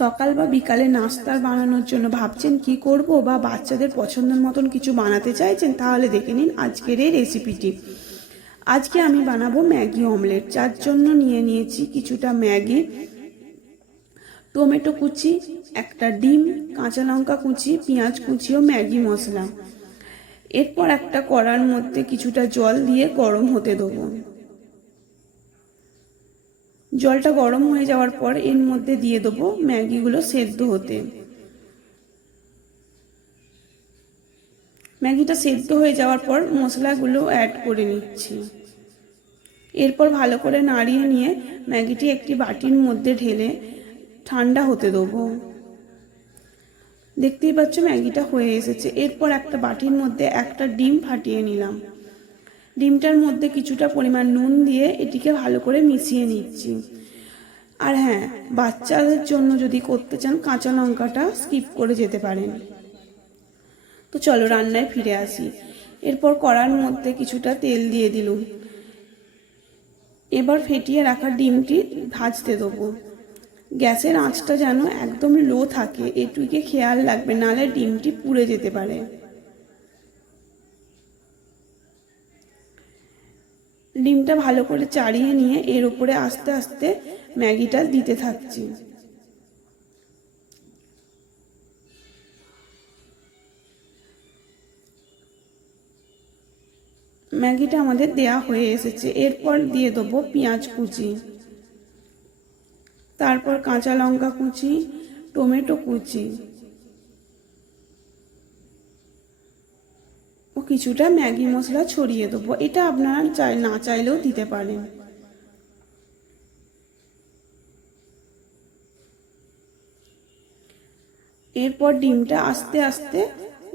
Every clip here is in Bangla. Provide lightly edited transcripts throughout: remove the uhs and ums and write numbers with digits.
সকাল বা বিকালে নাস্তা বানানোর জন্য ভাবছেন কি করব, বা বাচ্চাদের পছন্দের মতন কিছু বানাতে চাইছেন, তাহলে দেখে নিন আজকের এই রেসিপিটি। আজকে আমি বানাবো ম্যাগি অমলেট। যার জন্য নিয়ে নিয়েছি কিছুটা ম্যাগি, টমেটো কুচি, একটা ডিম, কাঁচা লঙ্কা কুচি, পেঁয়াজ কুচি ও ম্যাগি মশলা। এরপর একটা কড়ার মধ্যে কিছুটা জল দিয়ে গরম হতে দেবো। জলটা গরম হয়ে যাওয়ার পর এর মধ্যে দিয়ে দেবো ম্যাগিগুলো সেদ্ধ হতে। ম্যাগিটা সেদ্ধ হয়ে যাওয়ার পর মশলাগুলো অ্যাড করে নিচ্ছি। এরপর ভালো করে নাড়িয়ে নিয়ে ম্যাগিটি একটি বাটির মধ্যে ঢেলে ঠান্ডা হতে দেবো। দেখতেই পাচ্ছ ম্যাগিটা হয়ে এসেছে। এরপর একটা বাটির মধ্যে একটা ডিম ফাটিয়ে নিলাম। ডিমটার মধ্যে কিছুটা পরিমাণ নুন দিয়ে এটিকে ভালো করে মিশিয়ে নিচ্ছি। আর হ্যাঁ, বাচ্চাদের জন্য যদি করতে চান কাঁচা লঙ্কাটা স্কিপ করে যেতে পারেন। তো চলো রান্নায় ফিরে আসি। এরপর কড়ার মধ্যে কিছুটা তেল দিয়ে দিলাম। এবার ফেটিয়ে রাখা ডিমটি ভাজতে দেবো। গ্যাসের আঁচটা যেন একদম লো থাকে, এটুকে খেয়াল রাখবে, নাহলে ডিমটি পুড়ে যেতে পারে। ডিমটা ভালো করে চাড়িয়ে নিয়ে এর উপরে আস্তে আস্তে ম্যাগিটা দিতে থাকছি। ম্যাগিটা আমাদের দেয়া হয়ে এসেছে। এরপর দিয়ে দেবো পেঁয়াজ কুচি, তারপর কাঁচা লঙ্কা কুচি, টমেটো কুচি ও কিছুটা ম্যাগি মশলা ছড়িয়ে দেবো। এটা আপনারা না চাইলেও দিতে পারেন। এরপর ডিমটা আস্তে আস্তে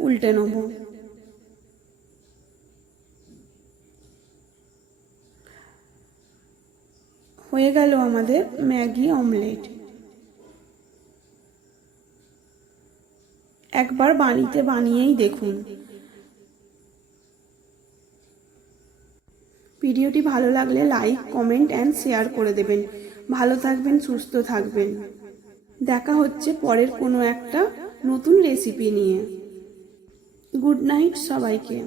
উল্টে নেব। হয়ে গেল আমাদের ম্যাগি অমলেট। একবার বানিয়েই দেখুন। ভিডিওটি ভালো লাগলে লাইক, কমেন্ট অ্যান্ড শেয়ার করে দেবেন। ভালো থাকবেন, সুস্থ থাকবেন। দেখা হচ্ছে পরের কোনো একটা নতুন রেসিপি নিয়ে। গুড নাইট সবাইকে।